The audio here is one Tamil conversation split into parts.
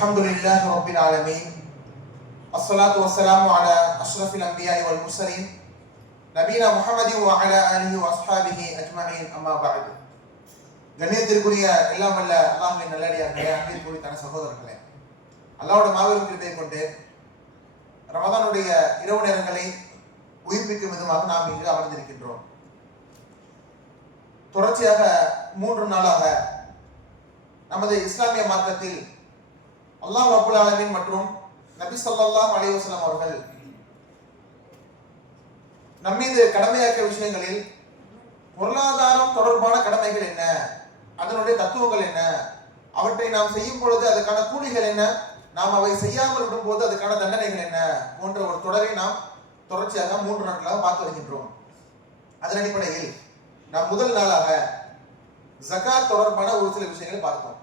அல்ஹம்துலில்லாஹி ரப்பில் ஆலமீன். அஸ்ஸலாத்து வஸ்ஸலாமு அலா அஷ்ரஃபில் அன்பியாஇ வல் முர்ஸலீன் நபீனா முஹம்மதின் வ அலா ஆலிஹி வ அஸ்ஹாபிஹி அஜ்மஈன். அம்மா பஅத். கண்ணியத்திற்குரிய எல்லாம் வல்ல அல்லாஹ்வின் நல்லடியார்களே, அன்பிற்குரிய சகோதரர்களே, அல்லாஹ்வோட மாபெரும் கிருபையை கொண்டு ரமதானுடைய இரவு நேரங்களை உயிர்ப்பிக்கும் விதமாக நாம் இங்கு அமர்ந்திருக்கின்றோம். தொடர்ச்சியாக 3 நாளாக நமது இஸ்லாமிய மார்க்கத்தில் அல்லாஹ் ரப்பல் ஆலமீன் மற்றும் நபி ஸல்லல்லாஹு அலைஹி வஸல்லம் அவர்கள் நம்மீது கடமையாக்கிய விஷயங்களில் பொருளாதாரம் தொடர்பான கடமைகள் என்ன, அதனுடைய தத்துவங்கள் என்ன, அவற்றை நாம் செய்யும் பொழுது அதுக்கான கூலிகள் என்ன, நாம் அவை செய்யாமல் விடும் போது அதுக்கான தண்டனைகள் என்ன போன்ற ஒரு தொடரை நாம் தொடர்ச்சியாக 3 நாட்களாக பார்த்து வருகின்றோம். அதன் அடிப்படையில் நாம் முதல் நாளாக ஜகாத் தொடர்பான ஒரு சில விஷயங்களை பார்த்தோம்.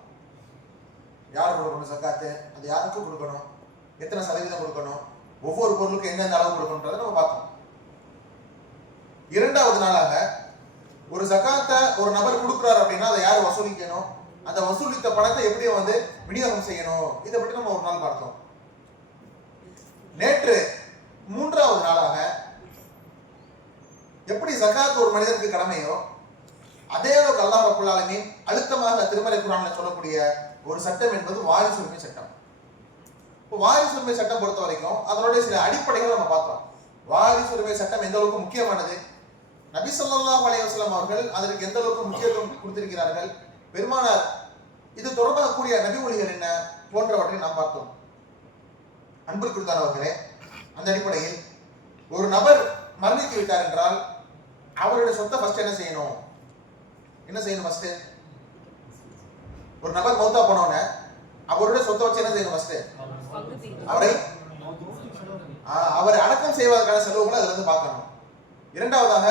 யார் கொடுக்கணும் ஜகாத்து, அது யாருக்கு கொடுக்கணும், எத்தனை சதவீதம் கொடுக்கணும், ஒவ்வொரு பொருளுக்கும் எந்தெந்த அளவு கொடுக்கணும்ன்றதை நம்ம பார்த்தோம். இரண்டாவது நாளாக ஒரு ஜகாத்தை ஒரு நபர் கொடுக்குறாரு அப்படின்னா அதை யார் வசூலிக்கணும், அந்த வசூலித்த பணத்தை எப்படி விநியோகம் செய்யணும், இதை பற்றி நம்ம ஒரு நாள் பார்த்தோம். நேற்று 3வது நாளாக எப்படி ஜகாத் ஒரு மனிதனுக்கு கடமையோ அதே அளவுக்கு அல்லாஹ் ரப்பல் ஆலமீன் அழுத்தமாக திருமறை குர்ஆன்ல சொல்லக்கூடிய ஒரு சட்டம் என்பது வாரிசு உரிமை சட்டம். இப்போ வாரிசு உரிமை சட்டம் பொறுத்த வரைக்கும் அதனுடைய சில அடிப்படைகள் நம்ம பார்த்தோம். வாரிசு உரிமை சட்டம் எந்த அளவுக்கு முக்கியமானது, நபி ஸல்லல்லாஹு அலைஹி வஸல்லம் அவர்கள் அதற்கு எந்த அளவுக்கு முக்கியத்துவம் கொடுத்திருக்கிறார்கள், பெருமானார் இது தொடர்பாக கூடிய நபிமொழிகள் என்ன போன்றவற்றை நாம் பார்த்தோம். அன்பிற்குரியவர்களே, அந்த அடிப்படையில் ஒரு நபர் மரணித்து விட்டார் என்றால் அவருடைய சொத்தை ஃபர்ஸ்ட் என்ன செய்யணும் ஃபர்ஸ்ட்? ஒரு நபர் மௌத்தா போனவன அவருடைய சொத்தை வச்சு என்ன செய்யணும் ஃபர்ஸ்ட்? அவரை அடக்கம் செய்வதற்கான செலவுகளை அதுல இருந்து பார்க்கணும். இரண்டாவதாக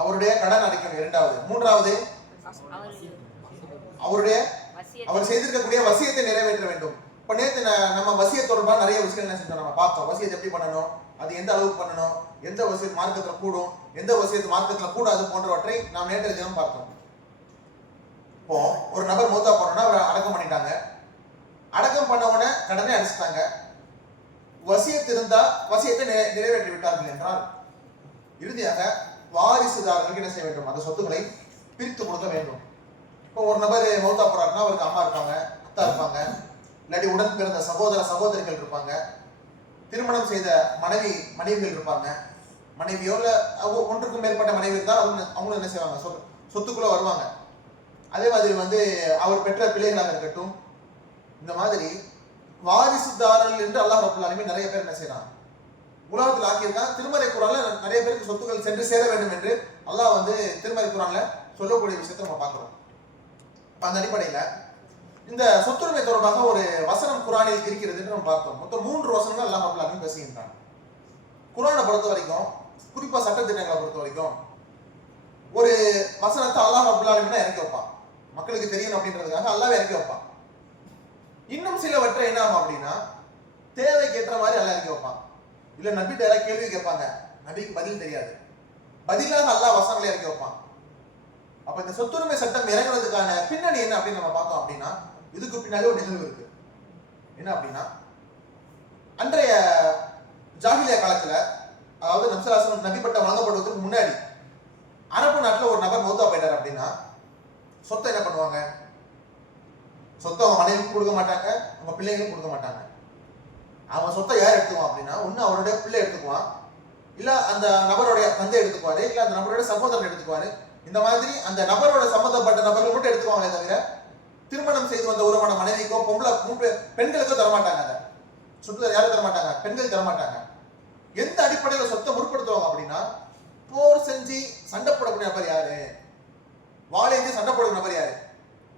அவருடைய கடன் அடைக்கணும். இரண்டாவது. மூன்றாவது அவர் செய்திருக்கக்கூடிய வசியத்தை நிறைவேற்ற வேண்டும். இப்ப நேற்று நம்ம வசியத் தொடர்பாக நிறைய விஷயங்கள் என்ன செஞ்சோம், நம்ம பார்த்தோம். வசியத்தை எப்படி பண்ணணும், அது எந்த அளவுக்கு பண்ணணும், எந்த வசியத் மார்க்கத்துல கூடும், எந்த வசியத் மார்க்கத்துல கூடாது போன்றவற்றை நாம் நேற்றைய தினம் பார்த்தோம். இப்போ ஒரு நபர் மௌத்தா போனோம்னா அவரை அடக்கம் பண்ணிட்டாங்க. அடக்கம் பண்ண உடனே கடனை அடிச்சுட்டாங்க. வசியத் இருந்தா வசியத்தை நிறைவேற்றி விட்டார்கள் என்றால் இறுதியாக வாரிசுதாரர்களுக்கு என்ன செய்ய வேண்டும், அந்த சொத்துக்களை பிரித்து கொடுக்க வேண்டும். இப்போ ஒரு நபர் மௌத்தா போறாருன்னா அவருக்கு அம்மா இருப்பாங்க, அத்தா இருப்பாங்க, இல்லாட்டி உடன் பிறந்த சகோதரிகள் இருப்பாங்க, திருமணம் செய்த மனைவிகள் இருப்பாங்க, மனைவியோ இல்ல ஒன்றுக்கும் மேற்பட்ட மனைவி இருந்தால் அவங்களும் என்ன செய்வாங்க, சொத்துக்குள்ள வருவாங்க. அதே மாதிரி அவர் பெற்ற பிள்ளைகளாக இருக்கட்டும், இந்த மாதிரி வாரிசுதாரர்கள் என்று அல்லாஹ் ரப்பல் ஆலமீன் நிறைய பேர் என்ன செய்யறாங்க உலகத்தில் ஆக்கியிருக்காங்க. திருமறை குர்ஆன்ல நிறைய பேருக்கு சொத்துக்கள் சென்று சேர வேண்டும் என்று அல்லாஹ் திருமறை குர்ஆன்ல சொல்லக்கூடிய விஷயத்தை நம்ம பார்க்கிறோம். அந்த அடிப்படையில இந்த சொத்துரிமை தொடர்பாக ஒரு வசனம் குர்ஆனில் இருக்கிறது என்று நம்ம பார்த்தோம். மொத்தம் 3 வசனங்கள் அல்லாஹ் ரப்பல் ஆலமீன் பேசுகின்றான். குர்ஆனை பொறுத்த வரைக்கும், குறிப்பா சட்டத்திட்டங்களை பொறுத்த வரைக்கும், ஒரு வசனத்தை அல்லாஹ் ரப்பல் ஆலமீன் இறக்கி வைப்பான். மக்களுக்கு தெரியணும் அப்படின்றதுக்காக அல்லாஹ்வே இறக்கி வைப்பான். இன்னும் சிலவற்றை என்ன ஆகும் அப்படின்னா தேவைக்கு ஏற்ற மாதிரி அல்லாஹ் இறக்கி வைப்பான். இல்ல நபிட்ட யாராவது கேள்வி கேட்பாங்க, நபிக்கு பதில் தெரியாது, பதிலாக அல்லாஹ் வசனங்களை இறக்கி வைப்பான். அப்ப இந்த சொத்துரிமை சட்டம் இறங்குறதுக்கான பின்னணி என்ன அப்படின்னு நம்ம பார்த்தோம் அப்படின்னா இதுக்கு பின்னாடி ஒரு நிகழ்வு இருக்கு. என்ன அப்படின்னா அன்றைய ஜாஹிலியா காலத்துல, அதாவது நபிசல்லாஹு நபி பட்டம் வழங்கப்படுவதற்கு முன்னாடி அரபு நாட்டுல ஒரு நபர் மௌத்தா போயிட்டார் அப்படின்னா சொத்தை என்ன பண்ணுவாங்க, சொத்தை அவங்க மனைவிக்கு கொடுக்க மாட்டாங்க, அவங்க பிள்ளைகளுக்கும் கொடுக்க மாட்டாங்க. அவன் சொத்தை யார் எடுத்துக்குவான் அப்படின்னா ஒண்ணு அவருடைய பிள்ளை எடுத்துக்குவான், இல்ல அந்த நபருடைய தந்தை எடுத்துக்குவாரு, இல்ல அந்த நபருடைய சகோதரன் எடுத்துக்குவாரு. இந்த மாதிரி அந்த நபரோட சம்பந்தப்பட்ட நபர்கள் மட்டும் எடுத்துக்குவாங்களே தவிர திருமணம் செய்து வந்த உறவான மனைவிக்கோ பெண்களுக்கோ தரமாட்டாங்க. அதை சொத்து யாரும் தரமாட்டாங்க, பெண்கள் தரமாட்டாங்க. எந்த அடிப்படையில சொத்தை முற்படுத்துவாங்க அப்படின்னா போர் செஞ்சு சண்டை போடக்கூடிய நபர் யாரு, வாழேந்தி சண்டை போடக்கூடிய நபர் யாரு.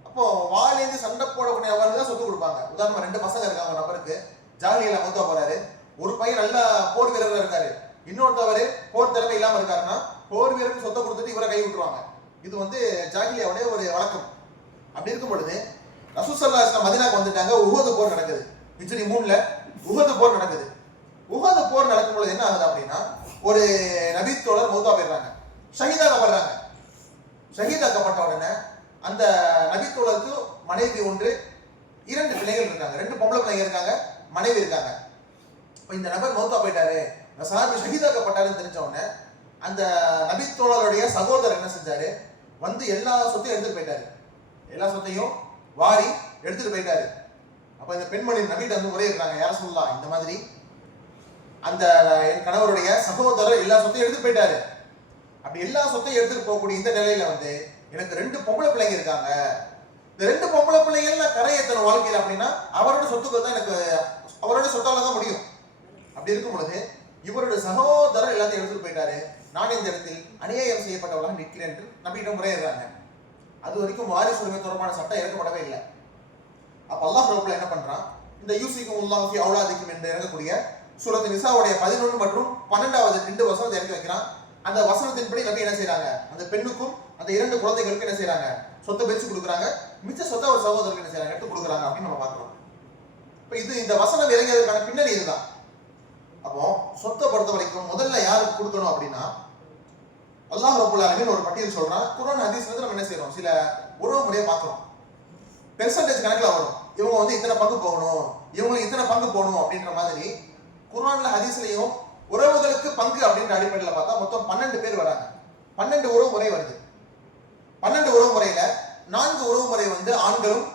அப்போ வாழேந்தி சண்டை போடக்கூடிய நபருக்கு தான் சொத்து கொடுப்பாங்க. உதாரணமா 2 பசங்க இருக்காங்க, ஒரு நபருக்கு ஜாலியில மௌத்தா போறாரு. ஒரு பையன் நல்ல போர் வீரர் இருக்காரு, இன்னொருத்தவர் போர் திறமை இல்லாம இருக்காருன்னா போர் வீரருக்கு சொத்தை கொடுத்துட்டு இவரை கை விட்டுருவாங்க. இது ஜாகிலியாவுடைய ஒரு வழக்கம். அப்படி இருக்கும் பொழுது ரசூல் ஸல்லல்லாஹு அலைஹி வஸல்லம் மதீனாக்கு வந்துட்டாங்க. உஹது போர் நடக்குது, ஹிஜ்ரி 3ல உஹது போர் நடக்குது. உஹது போர் நடக்கும் பொழுது என்ன ஆகுது அப்படின்னா ஒரு நபி தோழர் மௌத்தா போயிடுறாங்க, ஷஹீதாக்கப்படுறாங்க. ஷஹீதாக்கப்பட்ட உடனே அந்த நபித்தோழருக்கு மனைவி ஒன்று, 2 பிள்ளைகள் இருக்காங்க. 2 பொம்பளை பிள்ளைங்க இருக்காங்க, மனைவி இருக்காங்க. இந்த நபர் மௌத்தா போயிட்டாரு, சஹாபி ஷஹீதாக்கப்பட்டாருன்னு தெரிஞ்ச உடனே அந்த நபித்தோழருடைய சகோதரர் என்ன செஞ்சாரு, வந்து எல்லா சொத்தையும் எடுத்துட்டு போயிட்டாரு. எல்லா சொத்தையும் வாரி எடுத்துட்டு போயிட்டாரு. அப்ப இந்த பெண்மணி நபிட்ட வந்து முறையிடுறாங்க, யார சொல்லலாம், இந்த மாதிரி அந்த என் கணவருடைய சகோதரர் எல்லா சொத்தையும் எடுத்துட்டு போயிட்டாரு. அப்படி எல்லா சொத்தையும் எடுத்துட்டு போகக்கூடிய இந்த நிலையில வந்து எனக்கு 2 பொம்பளை பிள்ளைங்க இருக்காங்க. இந்த 2 பொம்பளை பிள்ளைகள் நான் கரையேற்றணும் வாழ்க்கையில் அப்படின்னா அவரோட சொத்துக்கள் தான் எனக்கு அவரோட சொத்தால தான் முடியும். அப்படி இருக்கும் பொழுது இவருடைய சகோதரர் எல்லாத்தையும் எடுத்துட்டு போயிட்டாரு. நான் இந்த இடத்தில் அநியாயம் செய்யப்பட்டவர்களாக நிற்கிறேன் என்று நபியிடம் முறையிடுறாங்க. அது வரைக்கும் வாரிசு உரிமை தொடர்பான சட்டம் இறக்கப்படவே இல்லை. அப்ப அல்லாஹ் ரப்பல் என்ன பண்றான், இந்த யூசிக்கும் அல்லாஹ் ஃபி அவுலாதிக்கும் என்று இறங்கக்கூடிய சூரத்து நிசாவுடைய 11 மற்றும் 12வது 2 வசனத்தை இறக்கி வைக்கிறான். அந்த வசனத்தின்படி நபி என்ன செய்யறாங்க, அந்த பெண்ணுக்கும் அந்த 2 குழந்தைகளுக்கும் என்ன செய்யறாங்க, சொத்தை பிரிச்சு கொடுக்குறாங்க. மிச்ச சொத்தை ஒரு சகோதரருக்கு என்ன செய்யறாங்க, எடுத்து கொடுக்குறாங்க அப்படின்னு நம்ம பார்க்கிறோம். இப்ப இது இந்த வசனம் இறங்கியதற்கான பின்னணி இதுதான். அப்போ சொத்தை பொறுத்த வரைக்கும் முதல்ல யாருக்கு கொடுக்கணும் அப்படின்னா அல்லாஹ் ரப்பல் ஆலமீன் ஒரு பட்டியல் சொல்றான். குர்ஆன் ஹதீஸ்ல நம்ம என்ன செய்யறோம், சில உறவு முறையை பார்க்கிறோம். பெர்சன்டேஜ் கணக்குல வரும், இவங்க வந்து இத்தனை பங்கு போகணும், இவங்களுக்கு இத்தனை பங்கு போகணும் அப்படின்ற மாதிரி குர்ஆன்ல ஹதீஸ்லயும் உறவுகளுக்கு பங்கு அப்படின்ற அடிப்படையில் பார்த்தா மொத்தம் 12 பேர் வராங்க. 12 உறவு முறை வருது. 12 உறவு முறையில 4 உறவு முறை வந்து ஆண்களும்,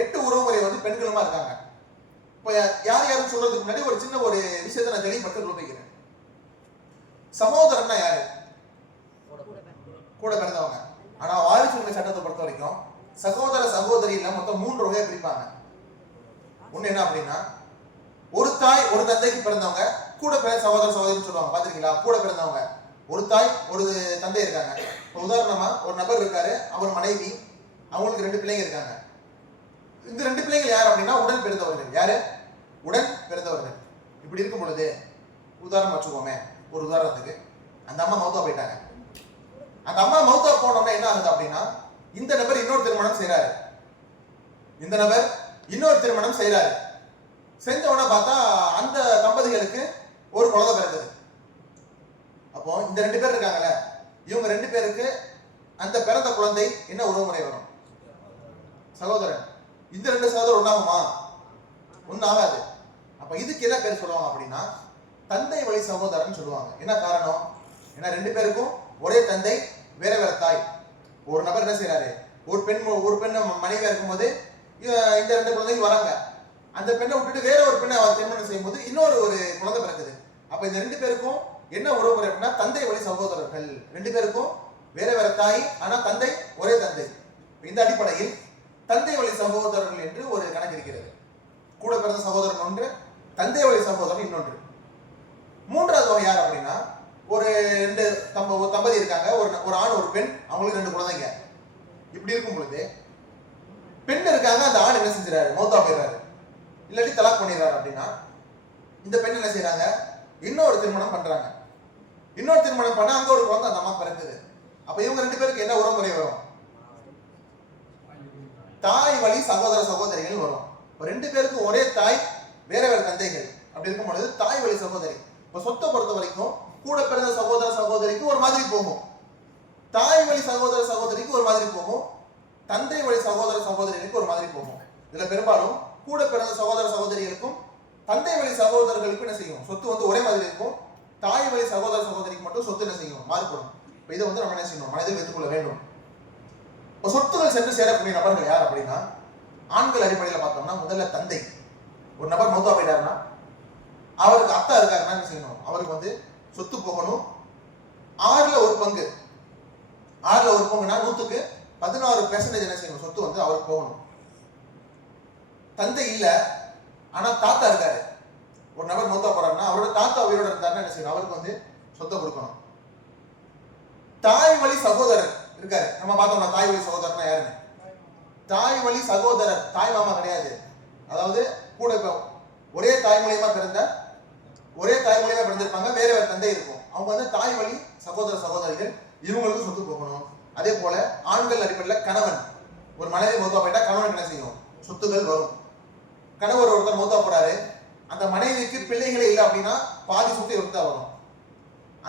8 உறவு முறை வந்து பெண்களுமா இருக்காங்க. இப்ப யார் யாரும் சொல்றதுக்கு முன்னாடி ஒரு சின்ன ஒரு விஷயத்தை நான் தெளிவுபடுத்த விரும்புகிறேன். சகோதரன்னா யாரு, கூட பிறந்தவங்க. ஆனா வாரிசு உரிமை சட்டத்தை பொறுத்த வரைக்கும் சகோதர சகோதரியில மொத்தம் 3 வகையை பிரிப்பாங்க. ஒண்ணு என்ன அப்படின்னா, ஒரு தாய் ஒரு தந்தைக்கு பிறந்தவங்க கூட பிறந்த சகோதர சகோதரின்னு சொல்லுவாங்க. பாத்திருக்கீங்களா, கூட பிறந்தவங்க ஒரு தாய் ஒரு தந்தை இருக்காங்க. உதாரணமா ஒரு நபர் இருக்காரு, அவர் மனைவி, அவங்களுக்கு 2 பிள்ளைங்க இருக்காங்க. இந்த 2 பிள்ளைங்க யார் அப்படின்னா உடன் பிறந்தவர்கள். யாரு, உடன் பிறந்தவர்கள். இப்படி இருக்கும் பொழுது உதாரணம் வச்சுக்கோமே, ஒரு உதாரணத்துக்கு அந்த அம்மா மௌத்தா போயிட்டாங்க. அந்த அம்மா மௌத்தா போனோம்னா என்ன ஆகுது அப்படின்னா, இந்த நபர் இன்னொரு திருமணம் செய்யறாரு. இந்த நபர் இன்னொரு திருமணம் செய்யறாரு. செஞ்ச உடனே பார்த்தா அந்த தம்பதிகளுக்கு ஒரு குழந்தை பிறந்தது. அப்போ இந்த 2 பேர் இருக்காங்கல்ல, இவங்க 2 பேருக்கு அந்த பிறந்த குழந்தை என்ன உறவு முறை வரும், சகோதரன். இந்த 2 சகோதரர் ஒன்னாகுமா, ஒன்னும் ஆகாது. அப்ப இதுக்கு என்ன பேர் சொல்லுவாங்க அப்படின்னா தந்தை வழி சகோதரன் சொல்லுவாங்க. என்ன காரணம், ஏன்னா 2 பேருக்கும் ஒரே தந்தை வேற வேற தாய். ஒரு நபர் என்ன செய்யறாரு, ஒரு பெண் மனைவியா இருக்கும்போது இந்த 2 குழந்தைகள் வராங்க. அந்த பெண்ணை விட்டுட்டு வேற ஒரு பெண்ணை அவர் திருமணம் செய்யும் போது இன்னொரு ஒரு குழந்தை பிறக்குது. அப்ப இந்த 2 பேருக்கும் என்ன உறவு முறை அப்படின்னா தந்தை வழி சகோதரர்கள். 2 பேருக்கும் வேற வேற தாய், ஆனா தந்தை ஒரே தந்தை. இந்த அடிப்படையில் தந்தை வழி சகோதரர்கள் என்று ஒரு கணக்கு இருக்கிறது. கூட பிறந்த சகோதரன் ஒன்று, தந்தை வழி சகோதரன் இன்னொன்று. 3வது வகை யார் அப்படின்னா, ஒரு 2 தம்பதி இருக்காங்க, ஒரு ஆண் ஒரு பெண், அவங்களுக்கு 2 குழந்தைங்க. இப்படி இருக்கும் பொழுது பெண் இருக்காங்க, அந்த ஆண் என்ன செஞ்சாரு, மௌத்தா போயிடுறாரு, இல்லாட்டி தலாக் பண்ணிடுறாரு. அப்படின்னா இந்த பெண் என்ன செய்யறாங்க, இன்னொரு திருமணம் பண்றாங்க. இன்னொரு திருமணம் பண்ணா அங்க ஒரு குழந்தை அந்த அம்மா பிறக்குது. அப்ப இவங்க 2 பேருக்கு என்ன உறவு முறை வரும், தாய் வழி சகோதர சகோதரிகள் வரும். இப்ப 2 பேருக்கும் ஒரே தாய் வேற வேற தந்தைகள். அப்படி இருக்கும் பொழுது தாய் வழி சகோதரி. இப்ப சொத்தை பொறுத்த வரைக்கும் கூட பிறந்த சகோதர சகோதரிக்கு ஒரு மாதிரி போகும், தாய் வழி சகோதர சகோதரிக்கு ஒரு மாதிரி போகும், தந்தை வழி சகோதர சகோதரிகளுக்கு ஒரு மாதிரி போகும். இதுல பெரும்பாலும் கூட பிறந்த சகோதர சகோதரிகளுக்கும் தந்தை வழி சகோதரர்களுக்கு என்ன செய்யும், சொத்து வந்து ஒரே மாதிரி இருக்கும். தாய் வழி சகோதர சகோதரிக்கு மட்டும் சொத்து என்ன செய்யும், மாறுபடும். இப்ப இதை வந்து நம்ம என்ன செய்யணும், மனதில் வைத்துக் கொள்ள வேண்டும். இப்ப சொத்துக்கள் சென்று சேரக்கூடிய நபர்கள் யார் அப்படின்னா, ஆண்கள் அடிப்படையில் பார்த்தோம்னா முதல்ல தந்தை. ஒரு நபர் மௌத்தா போயிட்டாருன்னா அவருக்கு அத்தா இருக்காருன்னா என்ன செய்யணும், அவருக்கு வந்து சொத்து போகணும். 6ல் ஒரு பங்கு. 6ல் ஒரு பங்குனா 100க்கு 16% என்ன செய்யணும், சொத்து வந்து அவருக்கு போகணும். தந்தை இல்ல, ஆனா தாத்தா இருக்காரு. ஒரு நபர் மௌத்தா போறாருன்னா அவரோட தாத்தா உயிரோட இருந்தாருன்னா என்ன செய்யணும், அவருக்கு வந்து சொத்தை கொடுக்கணும். தாய் வழி சகோதரர் இருக்காரு, நம்ம பார்த்தோம்னா தாய் வழி சகோதரர்னா யாருன்னு, தாய் வழி சகோதரர் தாய் மாமா கிடையாது. அதாவது கூட ஒரே தாய் மூலியமா பிறந்திருப்பாங்க, வேற வேற தந்தை இருக்கும். அவங்க வந்து தாய் வழி சகோதர சகோதரிகள், இவங்களுக்கு சொத்து போகணும். அதே போல ஆண்கள் அடிப்படையில் கணவன், ஒரு மனைவி மௌத்தா போயிட்டா கணவனுக்கு என்ன செய்யும், சொத்துக்கள் வரும். கணவர் ஒருத்தர் மௌத்தா போறாரு, அந்த மனைவிக்கு பிள்ளைகளே இல்லை அப்படின்னா பாதி சொத்து இவருக்கு தான் வரும்.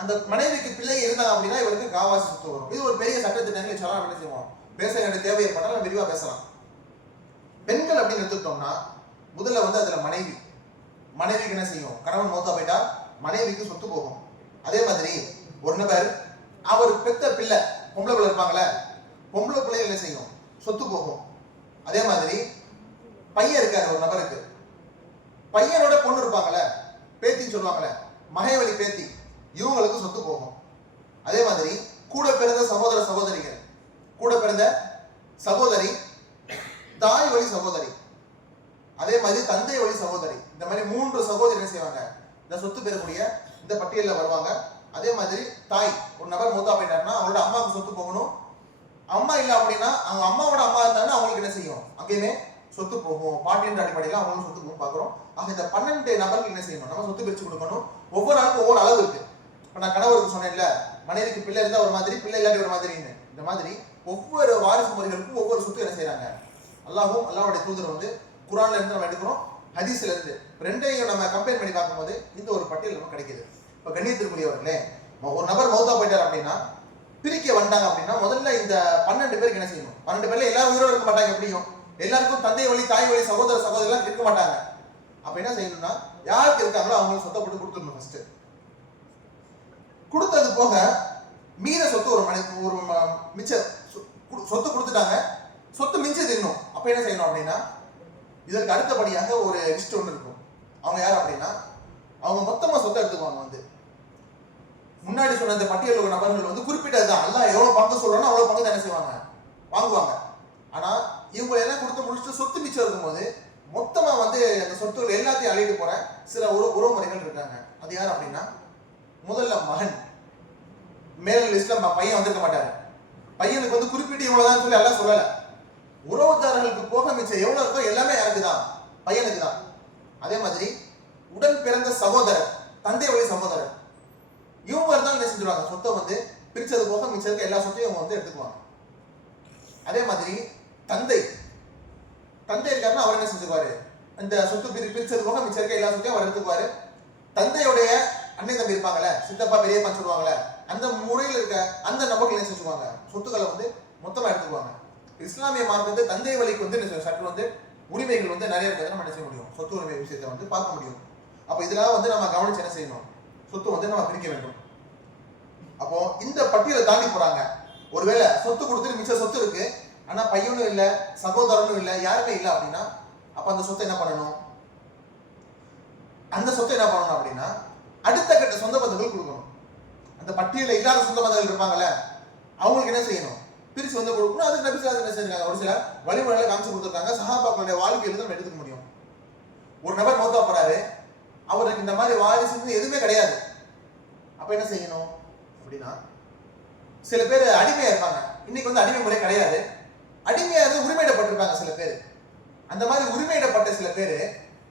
அந்த மனைவிக்கு பிள்ளை இருந்தாங்க அப்படின்னா இவருக்கு காவாசி சொத்து வரும். இது ஒரு பெரிய சட்டத்திட்டங்களை சொல்ல என்ன செய்வோம், பேச வேண்டிய தேவை ஏற்பட்டால் நம்ம விரிவா பேசலாம். பெண்கள் அப்படின்னு எடுத்துக்கிட்டோம்னா முதல்ல வந்து அதுல மனைவிக்கு என்ன செய்யும்? கணவன் மௌத்தா போயிட்டா மனைவிக்கு சொத்து போகும். அதே மாதிரி ஒரு நபர் அவர் பெத்த பிள்ளை பொம்பளை பிள்ளை இருப்பாங்களே, பொம்பளை பிள்ளை என்ன செய்யும்? சொத்து போகும். அதே மாதிரி பையன் இருக்காரு ஒரு நபருக்கு, பையனோட பொண்ணு இருப்பாங்களே, பேத்தின்னு சொல்லுவாங்களே, மகைவழி பேத்தி, இவங்களுக்கு சொத்து போகும். அதே மாதிரி கூட பிறந்த சகோதரிகள், கூட பிறந்த சகோதரி, தாய் வழி சகோதரி, அதே மாதிரி தந்தை வழி சகோதரி, இந்த மாதிரி 3 சகோதரி என்ன செய்வாங்க? இந்த சொத்து பெறக்கூடிய இந்த பட்டியலில் வருவாங்க. அதே மாதிரி தாய், ஒரு நபர் மூத்தா போயிட்டாருன்னா அவரோட அம்மாவுக்கு சொத்து போகணும். அம்மா இல்லை அப்படின்னா அவங்க அம்மாவோட அம்மா இருந்தாங்கன்னா அவங்களுக்கு என்ன செய்யும்? அங்கேயுமே சொத்து போகும். பாட்டின்ற அடிப்படையில் அவங்களும் சொத்து போகும் பார்க்குறோம். ஆக இந்த 12 நபர்கள் என்ன செய்யணும்? நம்ம சொத்து பிரிச்சு கொடுக்கணும். ஒவ்வொரு ஆளுக்கும் ஒவ்வொரு அளவு இருக்கு. இப்போ நான் கணவருக்கு சொன்னேன்ல, மனைவிக்கு பிள்ளை இருந்தால் ஒரு மாதிரி, பிள்ளை இல்லாட்டி ஒரு மாதிரின்னு. இந்த மாதிரி ஒவ்வொரு வாரிசு முறைகளுக்கும் ஒவ்வொரு சொத்து என்ன செய்யறாங்க? அல்லாஹ்வும் அல்லாஹ்வுடைய தூதர் வந்து குர்ஆன்ல இருந்து நம்ம எடுக்கிறோம், ஹதீஸ்ல இருந்து ரெண்டையும் நம்ம கம்பேர் பண்ணி பார்க்கும்போது இந்த ஒரு பட்டியல் நமக்கு கிடைக்குது. இப்போ கண்ணியத்திற்குரியவர்களே, ஒரு நபர் மௌத்தா போயிட்டார் அப்படின்னா, பிரிக்க வந்தாங்க அப்படின்னா முதல்ல இந்த 12 பேருக்கு என்ன செய்யணும்? 12 பேர்ல எல்லாரும் உயிரோடு இருக்க மாட்டாங்க. எப்படியும் எல்லாருக்கும் தந்தை வழி, தாய் வழி, சகோதரர்கள் இருக்க மாட்டாங்க. அப்ப என்ன செய்யணும்னா, யாருக்கு இருக்காங்களோ அவங்களுக்கு சொத்தை போட்டு கொடுத்துடணும். ஃபர்ஸ்ட் கொடுத்தது போக மீத சொத்து ஒரு மிச்ச சொத்து கொடுத்துட்டாங்க, சொத்து மிஞ்சது இன்னும். அப்ப என்ன செய்யணும் அப்படின்னா, இதற்கு அடுத்தபடியாக ஒரு லிஸ்ட் ஒன்று இருக்கும். அவங்க யார் அப்படின்னா, அவங்க மொத்தமா சொத்தை எடுத்துக்குவாங்க. வந்து முன்னாடி சொன்ன இந்த பட்டியலில் உள்ள நபர்கள் வந்து குறிப்பிட்டதுதான், அல்லாஹ் எவ்வளவு பங்கு சொல்றோம்னா அவ்வளவு பங்கு என்ன செய்வாங்க? வாங்குவாங்க. ஆனா இவங்க எல்லாம் கொடுத்து முடிச்சுட்டு சொத்து மிச்சம் இருக்கும்போது மொத்தமா வந்து அந்த சொத்துக்கள் எல்லாத்தையும் அள்ளிட்டு போற சில உறவுமுறைகள் இருக்காங்க. அது யார் அப்படின்னா, முதல்ல மகன், மேல லிஸ்ட்ல பையன் வந்திருக்க மாட்டாரு. பையனுக்கு வந்து குறிப்பிட்டு இவ்வளவுதான் சொல்லி எல்லாம் சொல்லல. உறவுதாரர்களுக்கு போக மிச்சம் எவ்வளவு இருக்கோ எல்லாமே யாருக்கு தான்? பையனுக்கு தான். அதே மாதிரி உடன் பிறந்த சகோதரர், தந்தை வழி சகோதரர், இவங்க தான் என்ன செஞ்சுருவாங்க? சொத்தை வந்து பிரிச்சது போக மிச்சம் இருக்க எல்லா சொத்தையும் இவங்க வந்து எடுத்துக்குவாங்க. அதே மாதிரி தந்தை இருக்காருன்னா அவர் என்ன செஞ்சுக்குவாரு? அந்த சொத்து பிரிச்சது போக மிச்சம் இருக்க எல்லா சொத்தையும் அவர் எடுத்துக்குவாரு. தந்தையுடைய அண்ணன் தம்பி இருப்பாங்கல்ல, சித்தப்பா பெரியப்பா சொல்லுவாங்கல்ல, அந்த முறையில் இருக்க அந்த நபர்கள் என்ன செஞ்சுக்குவாங்க? சொத்துக்களை வந்து மொத்தமா எடுத்துக்குவாங்க. இஸ்லாமிய மார்க்கத்தை தந்தை வழிக்கு வந்து சற்று வந்து உரிமைகள் வந்து நிறைய இருக்கிறத நம்ம என்ன செய்ய முடியும்? சொத்து உரிமை விஷயத்தை வந்து பார்க்க முடியும். அப்போ இதெல்லாம் வந்து நம்ம கவனிச்சு என்ன செய்யணும்? சொத்து வந்து நம்ம பிரிக்க வேண்டும். அப்போ இந்த பட்டியலை தாண்டி போறாங்க. ஒருவேளை சொத்து கொடுத்துட்டு மிச்ச சொத்து இருக்கு, ஆனா பையனும் இல்ல, சகோதரனும் இல்ல, யாருமே இல்லை அப்படின்னா, அப்ப அந்த சொத்தை என்ன பண்ணணும்? அந்த சொத்தை என்ன பண்ணணும் அப்படின்னா, அடுத்த கட்ட சொந்த பந்தங்கள் கொடுக்கணும். அந்த பட்டியலில் இல்லாத சொந்த பந்தங்கள் இருப்பாங்கல்ல, அவங்களுக்கு என்ன செய்யணும்? பிரிச்சு வந்து கொடுக்கணும். அதுக்கு நபி ஸல்லல்லாஹு அலைஹி வஸல்லம் என்ன செஞ்சாங்க? ஒரு சில வழிமுறைகளை காமிச்சு கொடுத்துருக்காங்க. சஹாபாக்களுடைய வாழ்க்கையில நம்ம எடுத்துக்க முடியும். ஒரு நபர் மௌத்தா போறாரு, அவருக்கு இந்த மாதிரி வாரிசு எதுவுமே கிடையாது. அப்ப என்ன செய்யணும் அப்படின்னா, சில பேர் அடிமையா இருப்பாங்க. இன்னைக்கு வந்து அடிமை முறை கிடையாது. அடிமையா இருந்து உரிமையிடப்பட்டிருப்பாங்க சில பேர். அந்த மாதிரி உரிமையிடப்பட்ட சில பேர்,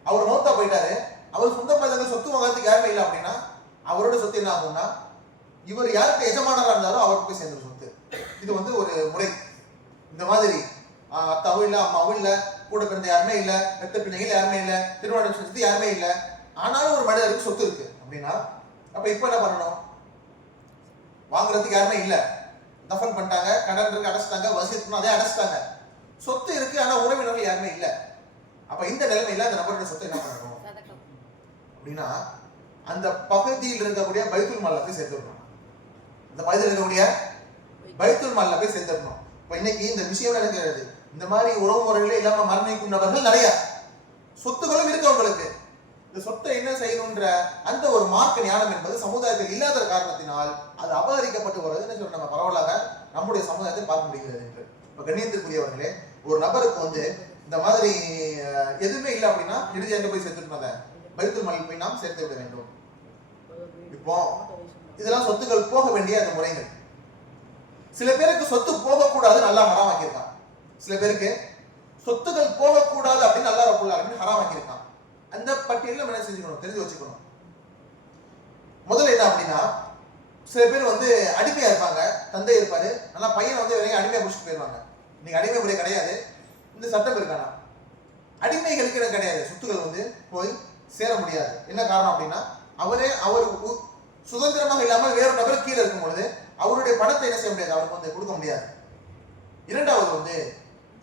அவர் மௌத்தா போயிட்டாரு, அவர் சொந்த பந்தங்கள் சொத்து வாங்கிறதுக்கு யாருமே இல்லை அப்படின்னா, அவரோட சொத்து என்ன ஆகும்னா, இவர் யாருக்கு எஜமானராக இருந்தாரோ அவருக்கு போய் சேர்ந்துடும் சொத்து. இது வந்து ஒரு முறை. இந்த மாதிரி அத்தாவும் இல்லை, அம்மாவும் இல்லை, கூட பிறந்த யாருமே இல்லை, பெத்த பிள்ளைகள் யாருமே இல்லை, திருமணம் செஞ்சது யாருமே இல்லை, ஆனாலும் ஒரு மனிதருக்கு சொத்து இருக்கு அப்படின்னா, அப்ப இப்ப என்ன பண்ணணும்? வாங்குறதுக்கு யாருமே இல்லை, தஃபன் பண்ணிட்டாங்க, கடன் இருக்கு அடைச்சிட்டாங்க, வசியத்துனா அதே அடைச்சிட்டாங்க, சொத்து இருக்கு ஆனா உறவினர்கள் யாருமே இல்லை. அப்ப இந்த நிலைமையில அந்த நபரோட சொத்தை என்ன பண்ணணும் அப்படின்னா, அந்த பகுதியில் இருக்கக்கூடிய பைத்துல் மால்ல போய் சேர்த்துடணும். அந்த பகுதியில் இருக்கக்கூடிய பைத்துல் மால்ல போய் சேர்த்துடணும். இப்ப இன்னைக்கு இந்த விஷயம் நடக்கிறது, இந்த மாதிரி உறவு முறைகளே இல்லாம மரணிக்கும் நபர்கள் நிறைய, சொத்துக்களும் இருக்கு அவங்களுக்கு. இந்த சொத்தை என்ன செய்யணும்ன்ற அந்த ஒரு மார்க்க ஞானம் என்பது சமுதாயத்தில் இல்லாத காரணத்தினால் அது அபகரிக்கப்பட்டு வருவது என்ன சொல்ற நம்ம பரவலாக நம்முடைய சமுதாயத்தில் பார்க்க முடிகிறது என்று. இப்ப கண்ணியத்துக்குரியவர்களே, ஒரு நபருக்கு வந்து இந்த மாதிரி எதுவுமே இல்லை அப்படின்னா இறுதி எங்க போய் சேர்த்துட்டு பைத்துல் மாலில் போய் நாம் சேர்த்து விட வேண்டும். இப்போ இதெல்லாம் சொத்துக்கள் போக வேண்டிய அந்த முறைகள். சில பேருக்கு சொத்து போகக்கூடாது நல்லா ஹராமாக்கியிருக்கான். சில பேருக்கு சொத்துக்கள் போகக்கூடாது அப்படின்னு நல்லா ரப்புல் ஆலமீன் ஹராமாக்கியிருக்கான். அந்த பட்டியலில் நம்ம என்ன செஞ்சுக்கணும்? தெரிஞ்சு வச்சுக்கணும். முதல்ல என்ன அப்படின்னா, சில பேர் வந்து அடிமையா இருப்பாங்க, தந்தை இருப்பாரு, ஆனா பையன் வந்து வரைக்கும் அடிமையா பிடிச்சிட்டு போயிருவாங்க. நீங்க அடிமை முறை கிடையாது, இந்த சட்டம் இருக்கானா அடிமைகளுக்கு என்ன கிடையாது, சொத்துக்கள் வந்து போய் சேர முடியாது. என்ன காரணம் அப்படின்னா, அவர் சுதந்திரமாக இல்லாமல் வேறு நபர் கீழே இருக்கும் பொழுது அவருடைய பணத்தை என்ன செய்ய முடியாது, அவருக்கு வந்து கொடுக்க முடியாது. இரண்டாவது வந்து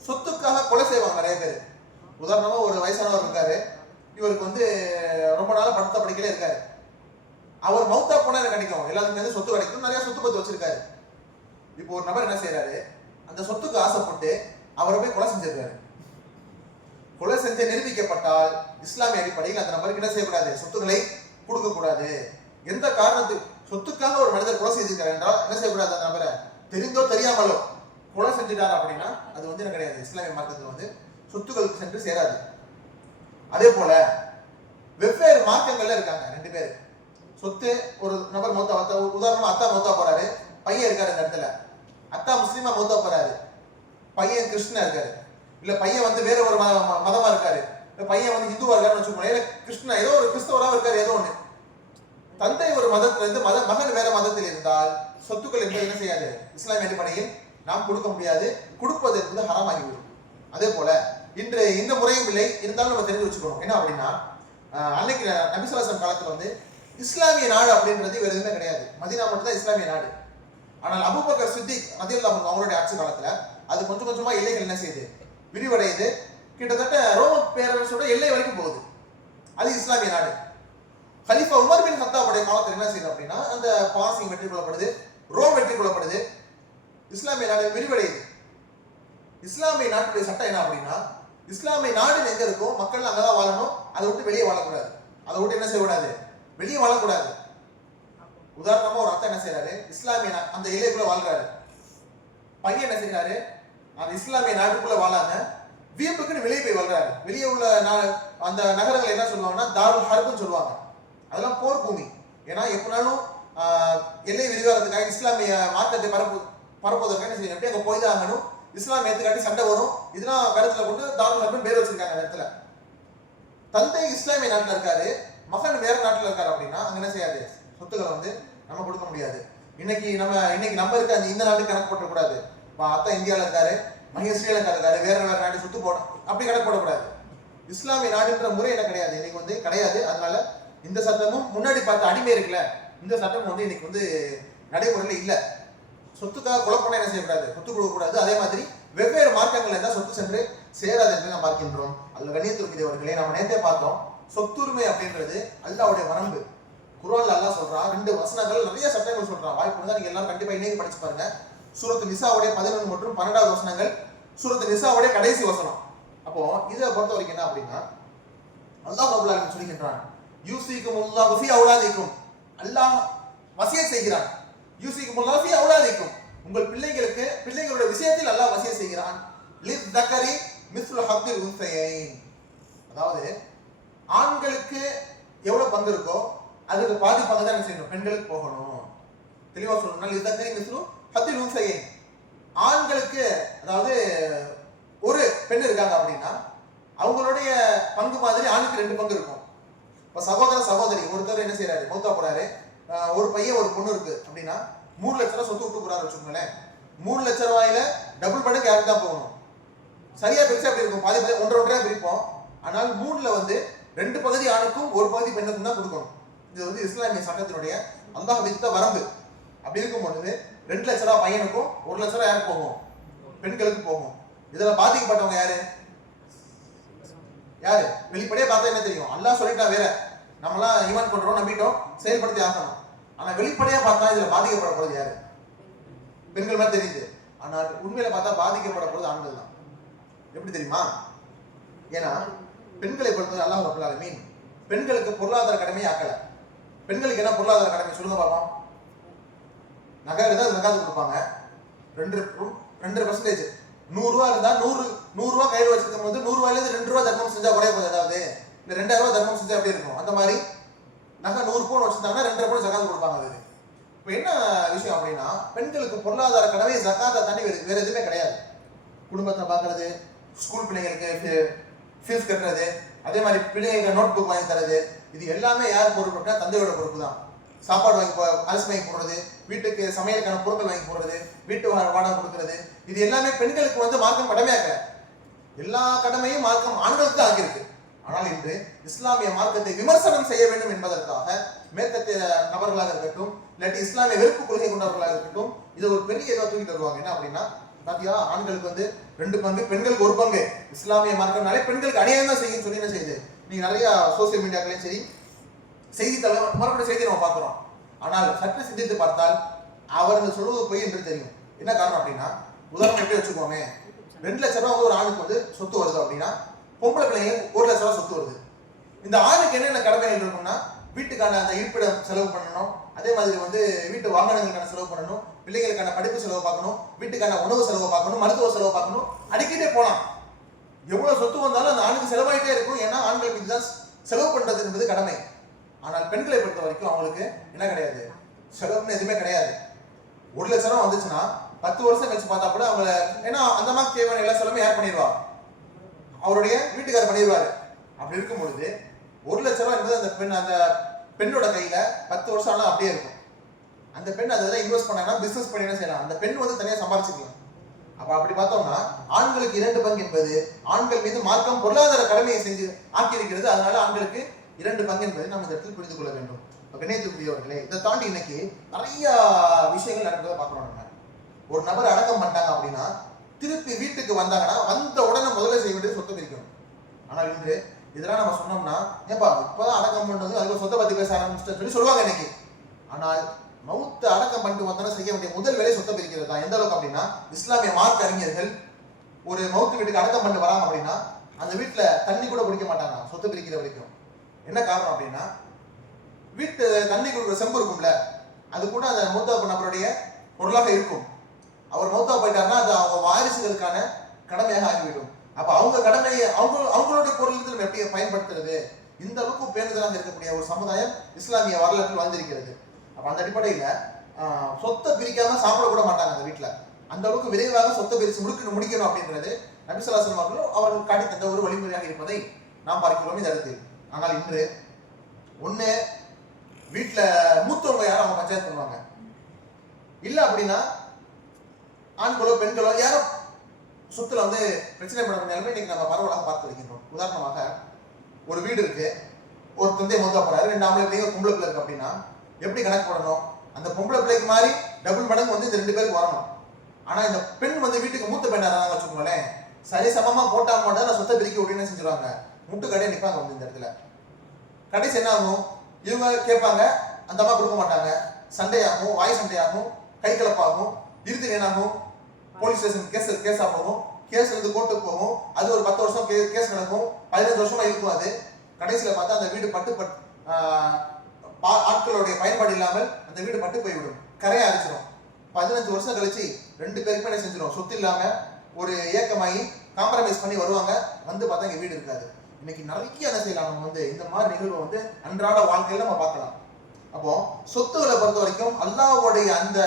சொத்துக்காக கொலை செய்வாங்க நிறைய பேர். உதாரணமா ஒரு வயசானவர் இருக்காரு, இவருக்கு வந்து ரொம்ப நாளா படுத்த படிக்கலே இருக்காரு. அவர் மௌத்தா போனா எனக்கு கிடைக்கும், எல்லாத்துக்கும் வந்து சொத்து கிடைக்கும், நிறைய சொத்து பத்து வச்சிருக்காரு. இப்போ ஒரு நபர் என்ன செய்யறாரு, அந்த சொத்துக்கு ஆசைப்பட்டு அவரை போய் கொலை செஞ்சிருக்காரு. கொலை செஞ்சு நிரூபிக்கப்பட்டால் இஸ்லாமிய அடிப்படையில் அந்த நபருக்கு என்ன செய்யக்கூடாது, சொத்துக்களை கொடுக்க கூடாது. எந்த காரணத்துக்கு சொத்துக்காக ஒரு மனிதர் கொலை செய்திருக்காரு என்றால் என்ன செய்யக்கூடாது, அந்த நபரை தெரிந்தோ தெரியாமலோ கொலை செஞ்சுட்டாரு அப்படின்னா அது வந்து என்ன கிடையாது, இஸ்லாமிய மார்க்கத்தில் வந்து சொத்துக்களுக்கு சென்று சேராது. அதே போல வெவ்வேறு மார்க்கங்கள்ல இருக்காங்க ரெண்டு பேர். சொத்து ஒரு நபர் மௌத்தா, உதாரணமா அத்தா மௌத்தா போறாரு, பையன் இருக்காரு அந்த இடத்துல. அத்தா முஸ்லீமா மௌத்தா போறாரு, பையன் கிறிஸ்டினா இருக்காரு. இல்ல பையன் வந்து வேற ஒரு மதமா இருக்காரு, இல்ல பையன் வந்து இந்துவா இருக்காருன்னு வச்சுக்கோங்க, இல்ல கிறிஸ்டினா ஏதோ ஒரு கிறிஸ்தவரா இருக்காரு, ஏதோ ஒண்ணு. தந்தை ஒரு மதத்துல இருந்து மகன் வேற மதத்தில் இருந்தால் சொத்துக்கள் என்பது என்ன செய்யாது, இஸ்லாமிய அடிப்படையில் நாம் கொடுக்க முடியாது, கொடுப்பது என்பது ஹராமாகிவிடும். அதே போல இன்று இந்த முறையும் இல்லை, இருந்தாலும் நம்ம தெரிஞ்சு வச்சுக்கணும் என்ன அப்படின்னா, அன்னைக்கு நபி ஸல்லல்லாஹு அலைஹி வஸல்லம் காலத்துல வந்து இஸ்லாமிய நாடு அப்படின்றது வேற எதுவுமே கிடையாது, மதீனா மட்டும் தான் இஸ்லாமிய நாடு. ஆனால் அபூபக்கர் சித்திக் ரலியல்லாஹு அன்ஹு அவங்களுடைய ஆட்சி காலத்துல அது கொஞ்சம் கொஞ்சமா எல்லைகள் என்ன செய்யுது, விரிவடையுது. கிட்டத்தட்ட ரோம பேரரசோட எல்லை வரைக்கும் போகுது, அது இஸ்லாமிய நாடு. கலீஃபா உமர் பின் கத்தாபுடைய காலத்துல என்ன செய்யுது அப்படின்னா, அந்த பாரசீகம் வெற்றி கொள்ளப்படுது, ரோம் வெற்றி கொள்ளப்படுது, இஸ்லாமிய நாடு விரிவடையுது. இஸ்லாமிய நாட்டுடைய சட்டம் என்ன அப்படின்னா, இஸ்லாமிய நாடு எங்க இருக்கும் மக்கள் அங்கதான் வாழணும், அதை விட்டு வெளியே வாழக்கூடாது, அதை விட்டு என்ன செய்யக்கூடாது, வெளியே வாழக்கூடாது. உதாரணமா ஒரு அத்தா என்ன செய்யறாரு, இஸ்லாமிய அந்த எல்லைக்குள்ள வாழ்றாரு, பையன் என்ன செய்யறாரு, அந்த இஸ்லாமிய நாட்டுக்குள்ள வாழாம வீம்புக்குன்னு வெளியே போய் வாழ்றாரு. வெளியே உள்ள அந்த நகரங்கள் என்ன சொல்லுவாங்கன்னா தாருல் ஹர்ப்னு சொல்லுவாங்க, அதெல்லாம் போர் பூமி. ஏன்னா எப்பனாலும் எல்லை விரிவாகிறதுக்காக இஸ்லாமிய மார்க்கத்தை பரப்புவதற்காக என்ன செய்யணும், எப்படி அங்க போய் தான் ஆகணும், இஸ்லாம் ஏத்துக்காட்டி சண்டை வரும், இதெல்லாம் கருத்துல கொண்டு தாருல் ஹர்ப்னு பேர் வச்சிருக்காங்க அந்த இடத்துல. தந்தை இஸ்லாமிய நாட்டுல இருக்காரு, மகன் வேற நாட்டுல இருக்காரு அப்படின்னா அங்க என்ன செய்யாது, சொத்துக்களை வந்து நம்ம கொடுக்க முடியாது. இன்னைக்கு நம்ம இருக்க அந்த இந்த நாட்டுக்கு கணக்கு போட்டக்கூடாது, அத்தா இந்தியாவில் இருக்காரு, மகன் ஸ்ரீலங்கா இருக்காரு, வேற வேற நாடு சொத்து போட அப்படி கணக்கு போடக்கூடாது. இஸ்லாமிய நாடுன்ற முறை என்ன கிடையாது, இன்னைக்கு வந்து கிடையாது. அதனால இந்த சட்டமும் முன்னாடி பார்த்த அடிமை இருக்குல்ல, இந்த சட்டம் வந்து இன்னைக்கு வந்து நடைமுறையில் இல்லை. சொத்துக்காக குழப்பம் என்ன செய்யக்கூடாது, சொத்து கொடுக்கக்கூடாது. அதே மாதிரி வெவ்வேறு மார்க்கங்கள் இருந்தால் சொத்து சென்று சேராது என்று நாம் பார்க்கின்றோம். அதில் கண்ணியத்திற்குரியவர்களே, நம்ம நேற்றே பார்த்தோம், சொத்துரிமை அப்படின்றது அல்லாஹ்வுடைய வரம்பு. குர்ஆன்ல அல்லாஹ் சொல்றான், 2 வசனங்கள் நிறைய சட்டங்கள் சொல்றான். வாய்ப்பு இருந்தா நீங்க எல்லாரும் கண்டிப்பா இன்னைக்கு படிச்சு பாருங்க. சூரத்து நிசாவுடைய 11 மற்றும் 12வது வசனங்கள், சூரத்து நிசாவுடைய கடைசி வசனம். அப்போ இதை பொறுத்த வரைக்கும் என்ன அப்படின்னா, அல்லாஹ் ரப்பல் ஆலமீன் சொல்கின்றான், யூசிகுமுல்லாஹு ஃபீ அவுலாதிக்கும், அல்லாஹ் வசியத் செய்கிறான். யூசிகுமுல்லாஹு ஃபீ அவுலாதிக்கும், உங்கள் பிள்ளைகளுடைய விஷயத்தில் அல்லாஹ் வசியத் செய்கிறான். லிஸ்ஸக்கரி மிஸ்லு ஹத்தில் உன்சையைன், அதாவது ஆண்களுக்கு எவ்வளவு பங்கு இருக்கோ அதுக்கு பாதி பங்கு தான் என்ன செய்யணும், பெண்களுக்கு போகணும். தெளிவா சொல்லணும்னா லிஸ்ஸக்கரி மிஸ்லு ஹத்தில் உன்சையைன், ஆண்களுக்கு அதாவது ஒரு பெண் இருக்காங்க அப்படின்னா அவங்களுடைய பங்கு மாதிரி ஆணுக்கு 2 பங்கு இருக்கும். இப்ப சகோதரி ஒருத்தர் என்ன செய்யறாரு, மௌத்தா போறாரு, ஒரு பையன் ஒரு பொண்ணு இருக்கு அப்படின்னா 3 லட்சம் ரூபாய் சொத்து விட்டு போறாரு வச்சுக்கோங்களேன். 3 லட்சம் ரூபாயில டபுள் மடங்கு யாருக்கு தான் போகணும், சரியா பிரிச்சா அப்படி இருக்கும், பாதி 1.5 பிரிப்போம். ஆனால் 3ல வந்து 2 பகுதி ஆணுக்கும் 1 பகுதி பெண்ணுக்கும் தான் கொடுக்கணும். இது வந்து இஸ்லாமிய சட்டத்தினுடைய அல்லாஹ் விதித்த வரம்பு. அப்படி இருக்கும் பொழுது 2 லட்சம் ரூபாய் பையனுக்கும் 1 லட்சம் ரூபாய் யாருக்கு போகும், பெண்களுக்கு போகும். இதுல பாதிக்கப்பட்டவங்க யாரு வெளிப்படையா பார்த்தா என்ன தெரியும், அல்லாஹ் சொல்லிட்டா வேற, நம்மளாம் ஈமான் பண்றோம், நம்பிட்டோம், செயல்படுத்தி ஆகணும். ஆனா வெளிப்படையா பார்த்தா இதுல பாதிக்கப்பட போறது யாரு, பெண்கள் மாதிரி தெரியுது. ஆனால் உண்மையில பார்த்தா பாதிக்கப்பட போறது ஆண்கள் தான். எப்படி தெரியுமா, ஏன்னா பெண்களை பொறுத்தவரை அல்லாஹ் ரப்பல் ஆலமீன் பெண்களுக்கு பொருளாதார கடமையை ஆக்கல. பெண்களுக்கு என்ன பொருளாதார கடமை சொல்லுங்க பாப்போம். நகை இருந்தா ஜகாத் கொடுப்பாங்க, 2% 100 ரூபா இருந்தா 100 ரூபா கையில் வச்சிருக்கும் போது 100 ரூபாயில 2 ரூபா தர்மம் செஞ்சா குறைய போகுது, அதாவது இல்ல 2000 ரூபாய் தர்மம் செஞ்சா எப்படி இருக்கும், அந்த மாதிரி நகை 100 பவுன் வச்சிருந்தாங்கன்னா 2.5 பவுன் ஜகாத் கொடுப்பாங்க. அது இப்போ என்ன விஷயம் அப்படின்னா, பெண்களுக்கு பொருளாதார கடமை ஜகாத்தை தாண்டி வேற எதுவுமே கிடையாது. குடும்பத்தை பார்க்கறது, ஸ்கூல் பிள்ளைங்களுக்கு ஃபீஸ் கட்டுறது, அதே மாதிரி பிள்ளைங்களுக்கு நோட் புக் வாங்கி தரது, இது எல்லாமே யார் பொறுப்பு அப்படின்னா தந்தையோட பொறுப்பு தான். சாப்பாடு அரிசி வாங்கி போடுறது, வீட்டுக்கு சமையலுக்கான பொருட்கள் வாங்கி போடுறது, வீட்டு வாடகை கொடுக்கறது, இது எல்லாமே பெண்களுக்கு வந்து மார்க்கம் கடமையாக்கல. எல்லா கடமையும் மார்க்கம் ஆண்களுக்கு தான் ஆகியிருக்கு. ஆனால் இன்று இஸ்லாமிய மார்க்கத்தை விமர்சனம் செய்ய வேண்டும் என்பதற்காக மேற்கத்திய நபர்களாக இருக்கட்டும், இல்லாட்டி இஸ்லாமிய வெறுப்பு கொள்கை கொண்டவர்களாக இருக்கட்டும், இது ஒரு பெரிய இதை தூக்கிட்டு வருவாங்க. என்ன அப்படின்னா, பாத்தியா, ஆண்களுக்கு வந்து 2 பங்கு, பெண்களுக்கு 1 பங்கு. இஸ்லாமிய மார்க்கம்னாலே பெண்களுக்கு அநியாயம் தான் செய்யும் சொல்லி என்ன செய்யுது. நீங்க நிறைய சோசியல் மீடியாக்களையும் சரி, செய்தித்தாள மறுபடியும் செய்தி நம்ம பார்க்கிறோம். ஆனால் சற்று சிந்தித்து பார்த்தால் அவர்கள் சொல்வது பொய் என்று தெரியும். என்ன காரணம் அப்படின்னா, உதாரணம் எப்படி வச்சுக்கோமே, 2 லட்சம் ரூபாய் வந்து ஒரு ஆணுக்கு வந்து சொத்து வருது அப்படின்னா, பொம்பளை பிள்ளைங்க 1 லட்சம் ரூபாய் சொத்து வருது. இந்த ஆணுக்கு என்னென்ன கடமைகள் இருக்கும்னா, வீட்டுக்கான அந்த இருப்பிடம் செலவு பண்ணணும், அதே மாதிரி வந்து வீட்டு வாகனங்களுக்கான செலவு பண்ணணும், பிள்ளைகளுக்கான படிப்பு செலவு பார்க்கணும், வீட்டுக்கான உணவு செலவு பார்க்கணும், மருத்துவ செலவு பார்க்கணும், அடிக்கிட்டே போலாம். எவ்வளவு சொத்து வந்தாலும் அந்த ஆணுக்கு செலவாயிட்டே இருக்கும். ஏன்னா ஆண்களுக்கு இதுதான் செலவு பண்றது என்பது கடமை. ஆனால் பெண்களை பொறுத்த வரைக்கும் அவங்களுக்கு என்ன கிடையாது, செலவுன்னு எதுவுமே கிடையாது. 1 லட்சம் ரூபாய் வந்துச்சுன்னா 10 வருஷம் கழிச்சு பார்த்தா கூட அவங்க, ஏன்னா அந்த மாதிரி தேவையான எல்லா செலவுமே யார் பண்ணிடுவா, அவருடைய வீட்டுக்காரர் பண்ணிடுவாரு. அப்படி இருக்கும் பொழுது 1 லட்சம் ரூபாய் என்பது அந்த பெண்ணோட கையில 10 வருஷம் ஆனா அப்படியே இருக்கும். அந்த பெண் அதில் இன்வெஸ்ட் பண்ணா பிசினஸ் பண்ணி என்ன செய்யலாம், அந்த பெண் வந்து தனியாக சம்பாதிச்சுக்கலாம். அப்ப அப்படி பார்த்தோம்னா ஆண்களுக்கு 2 பங்கு என்பது ஆண்கள் மீது மார்க்கம் பொருளாதார கடமையை செஞ்சு ஆக்கி இருக்கிறது. அதனால ஆண்களுக்கு 2 பங்கு என்பதை நம்ம இந்த இடத்தில் புரிந்து கொள்ள வேண்டும். கணேசபுரியவர்களே, இதை தாண்டி இன்னைக்கு நிறைய விஷயங்கள் நடக்கிறத பார்க்கணும். நம்ம ஒரு நபர் அடக்கம் பண்ணிட்டாங்க அப்படின்னா திருப்பி வீட்டுக்கு வந்தாங்கன்னா வந்த உடனே முதல்ல செய்ய வேண்டியது சொத்தை பிரிக்கணும். ஆனால் இன்று இதெல்லாம் நம்ம சொன்னோம்னா, ஏப்பா இப்பதான் அடக்கம் பண்றது, அதுக்கு சொத்தை பத்தி பேச ஆரம்பிச்சுட்டு சொல்லி சொல்லுவாங்க இன்னைக்கு. ஆனால் மவுத்த அடக்கம் பண்ணிட்டு வந்தோன்னா செய்ய வேண்டிய முதல் வேலை சொத்தை பிரிக்கிறது தான். எந்த அளவுக்கு அப்படின்னா, இஸ்லாமிய மார்க்க அறிஞர்கள் ஒரு மவுத்து வீட்டுக்கு அடக்கம் பண்ணிட்டு வராங்க அப்படின்னா அந்த வீட்டுல தண்ணி கூட குடிக்க மாட்டாங்க சொத்து பிரிக்கிற வரைக்கும். என்ன காரணம் அப்படின்னா, வீட்டு தண்ணி கொடுக்குற செம்பு இருக்கும்ல, அது கூட அந்த மௌத்தா நபருடைய பொருளாக இருக்கும். அவர் மௌத்தா போயிட்டாருன்னா அது அவங்க வாரிசுகளுக்கான கடமையாக ஆகிவிடும். அப்ப அவங்க கடமையை அவங்களுடைய பொருள் நம்ம எப்படி பயன்படுத்துறது, இந்த அளவுக்கு பேணுதலாக இருக்கக்கூடிய ஒரு சமுதாயம் இஸ்லாமிய வரலாற்றில் வாழ்ந்திருக்கிறது. அப்ப அந்த அடிப்படையில சொத்தை பிரிக்காம சாப்பிட கூட மாட்டாங்க அந்த வீட்டுல. அந்த அளவுக்கு விரைவாக சொத்தை பிரிச்சு முடிக்கணும் அப்படின்றது நபி ஸல்லல்லாஹு அலைஹி வஸல்லம் அவர்கள் காட்டி தந்த ஒரு வழிமுறையாக இருப்பதை நாம் பார்க்கிறோம் இந்த இடத்தில். ஆனால் இன்று ஒண்ணு வீட்டுல மூத்தவங்க யாரும் அவங்க பஞ்சாயத்து பண்ணுவாங்க, இல்ல அப்படின்னா ஆண்களோ பெண்களோ யாரோ சொத்துல வந்து பிரச்சனை பண்ணக்கூடிய நிலைமை இன்னைக்கு நம்ம பரவலாக பார்த்து வருகின்றோம். உதாரணமாக ஒரு வீடு இருக்கு, ஒரு தந்தை மூத்தா போறாரு, 2 ஆம்பளை பிள்ளைங்க ஒரு பொம்பளை பிள்ளை இருக்கு அப்படின்னா எப்படி கணக்கு போடணும், அந்த பொம்பளை பிள்ளைக்கு மாதிரி டபுள் மடங்கு வந்து இந்த 2 பேருக்கு வரணும். ஆனா இந்த பெண் வந்து வீட்டுக்கு மூத்த பெண்ணா இருந்தாங்க வச்சுக்கோங்களேன், சரி சமமா போட்டா மட்டும் நான் சொத்தை பிரிக்க அப்படின்னு செஞ்சிருவாங்க, முட்டு கடையை நிற்பாங்க வந்து இந்த இடத்துல. கடைசி என்ன ஆகும், இவங்க கேட்பாங்க, அந்த அம்மா கொடுக்க மாட்டாங்க, சண்டையாகும், வாய் சண்டையாகும், கை கலப்பாகும், இறுதி என்னாகும், போலீஸ் ஸ்டேஷன் கேஸா போகும், கேஸ்ல இருந்து கோர்ட்டுக்கு போகும், அது ஒரு 10 வருஷம் கேஸ் நடக்கும், 15 வருஷமா இருக்கும். அது கடைசியில பார்த்தா அந்த வீடு பட்டு ஆட்களுடைய பயன்பாடு இல்லாமல் அந்த வீடு பட்டு போய்விடும், கரையா அரிச்சிடும். 15 வருஷம் கழிச்சு 2 பேருக்குமே என்ன செஞ்சிடும், சொத்து இல்லாம ஒரு ஏக்கமாகி காம்ப்ரமைஸ் பண்ணி வருவாங்க, வந்து பார்த்தா இங்க வீடு இருக்காது. இன்னைக்கு நிறைய என்ன செய்யலாம், நம்ம வந்து இந்த மாதிரி நிகழ்வை வந்து அன்றாட வாழ்க்கையில நம்ம பார்க்கலாம். அப்போ சொத்துக்களை பொறுத்த வரைக்கும் அல்லாஹ்வுடைய அந்த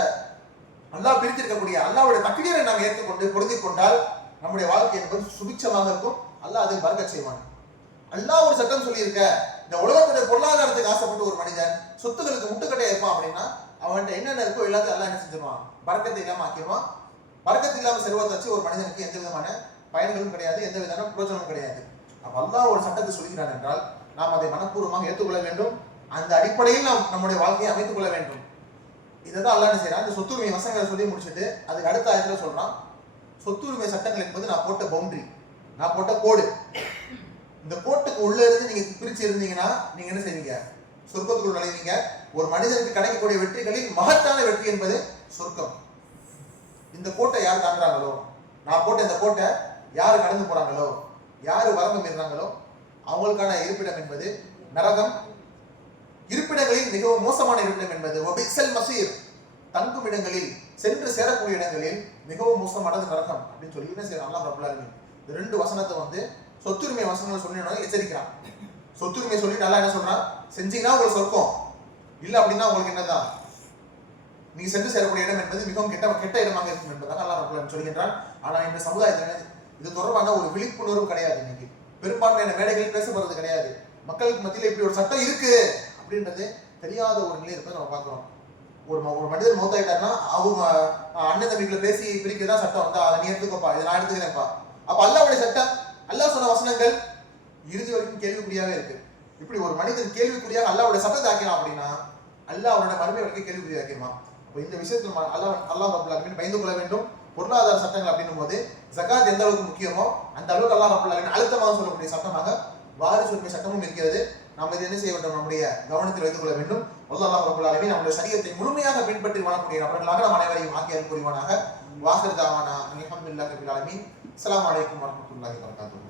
அல்லாஹ் பிரித்திருக்கக்கூடிய அல்லாஹ்வுடைய தக்தீரை நாம் ஏற்றுக்கொண்டு பொருந்திக் கொண்டால் நம்முடைய வாழ்க்கை என்பது சுபிட்சமாக இருக்கும். அல்லாஹ் அதை பரக்கத் செய்வான். அல்லாஹ் ஒரு சட்டம் சொல்லி இருக்க, இந்த உலகத்துடைய பொருளாதாரத்துக்கு ஆசைப்பட்டு ஒரு மனிதன் சொத்துக்களுக்கு முட்டுக்கட்டையா இருப்பான் அப்படின்னா அவன்கிட்ட என்னென்ன இருக்கோ எல்லாத்தையும் அல்லாஹ் என்ன செஞ்சிருவான், பரக்கத்தை இல்லாம ஆக்கிடுவான். பரக்கத்து இல்லாம செல்வத்தை வச்சு ஒரு மனிதனுக்கு எந்த விதமான பயன்களும் கிடையாது, எந்த விதமான பிரயோஜனமும் கிடையாது. அப்ப அல்லாஹ் ஒரு சட்டத்தை சொல்கிறான் என்றால் நாம் அதை மனப்பூர்வமாக ஏற்றுக்கொள்ள வேண்டும். அந்த அடிப்படையில் நாம் நம்முடைய வாழ்க்கையை அமைத்துக் கொள்ள வேண்டும். இதைதான் அல்லாஹ் என்ன செய்யறான், இந்த சொத்துரிமை வசனங்களை சொல்லி முடிச்சுட்டு அதுக்கு அடுத்த ஆயத்துல சொல்றான், சொத்துரிமை சட்டங்கள் என்பது நான் போட்ட பவுண்டரி, நான் போட்ட கோடு. இந்த கோட்டுக்கு உள்ள இருந்து நீங்க பிரிச்சு இருந்தீங்கன்னா நீங்க என்ன செய்வீங்க, சொர்க்கத்துக்குள் நுழைவீங்க. ஒரு மனிதனுக்கு கிடைக்கக்கூடிய வெற்றிகளில் மகத்தான வெற்றி என்பது சொர்க்கம். இந்த கோட்டை யார் தாண்டுறாங்களோ, நான் போட்ட இந்த கோட்டை யாரு கடந்து போறாங்களோ, யாரு வரம்பு மீறாங்களோ அவங்களுக்கான இருப்பிடம் என்பது நரகம். இருப்பிடங்களில் மிகவும் மோசமான இருப்பிடம் என்பது ஒபிக்சல் மசீர், தங்கும் இடங்களில் சென்று சேரக்கூடிய இடங்களில் மிகவும் மோசமானது நரகம் அப்படின்னு சொல்லி என்ன செய்யறான் அல்லாஹ் ரப்பல் ஆலமீன். இந்த 2 வசனத்தை வந்து சொத்துரிமை வசனங்கள் சொன்னீங்கன்னா எச்சரிக்கிறான். சொத்துரிமை சொல்லிட்டு நல்லா என்ன சொல்றான், செஞ்சீங்கன்னா உங்களுக்கு சொர்க்கம், இல்ல அப்படின்னா உங்களுக்கு என்னதான், நீங்க சென்று சேரக்கூடிய இடம் என்பது மிகவும் கெட்ட இடமாக இருக்கும் என்பதாக அல்லாஹ் ரப்பல் ஆலமீன் சொல்கின்றான். ஆனா இந்த சமுதாயத்தில் இது தொடர்பான ஒரு விழிப்புணர்வு கிடையாது. இன்னைக்கு பெரும்பான்மையான மேடைகளில் பேசப்படுறது கிடையாது. மக்களுக்கு மத்தியில் இப்படி ஒரு சட்டம் இருக்கு அப்படின்றது தெரியாத ஒரு நிலை இருப்பதை நம்ம பார்க்கிறோம். ஒரு மனிதர் மௌத்தாயிட்டாருன்னா அவங்க அண்ணன் தம்பிகளை பேசி பிரிக்கிறதா சட்டம் வந்தா, அதை நீ எடுத்துக்கோப்பா, இதை நான் எடுத்துக்கிறேன்ப்பா. அப்ப அல்லாஹ்வுடைய சட்டம், அல்லாஹ் சொன்ன வசனங்கள் இறுதி வரைக்கும் கேள்விக்குறியாவே இருக்கு. இப்படி ஒரு மனிதன் கேள்விக்குறியாக அல்லாஹ்வுடைய சட்டத்தை ஆக்கினான் அப்படின்னா அல்லாஹ் அவரோட மறுமை வரைக்கும் கேள்விக்குறியாக்கிடுவான். அப்போ இந்த விஷயத்தில் அல்லாஹ் ரப்பல் ஆலமீன் பயந்து கொள்ள வேண்டும். பொருளாதார சட்டங்கள் அப்படின்னும் போது ஜகாத் எந்த அளவுக்கு முக்கியமோ அந்த அளவுக்கு அல்லாஹ் ரப்பல் ஆலமீன் அழுத்தமாக சொல்லக்கூடிய சட்டமாக வாரிசு உரிமை சட்டமும் இருக்கிறது. நாம் இது என்ன செய்ய வேண்டும், நம்முடைய கவனத்தில் வைத்துக் கொள்ள வேண்டும். அல்லாஹ் ரப்பல் ஆலமீன் நம்முடைய ஷரியத்தை முழுமையாக பின்பற்றி வாழக்கூடிய நபர்களாக நாம் அனைவரையும் ஆக்கி அருள் புரிவானாக. வாஹிர் தாவானா அல்ஹம்துலில்லாஹி ரப்பில் ஆலமீன். அஸ்ஸலாமு அலைக்கும் வரஹ்மத்துல்லாஹி வபரகாத்துஹு.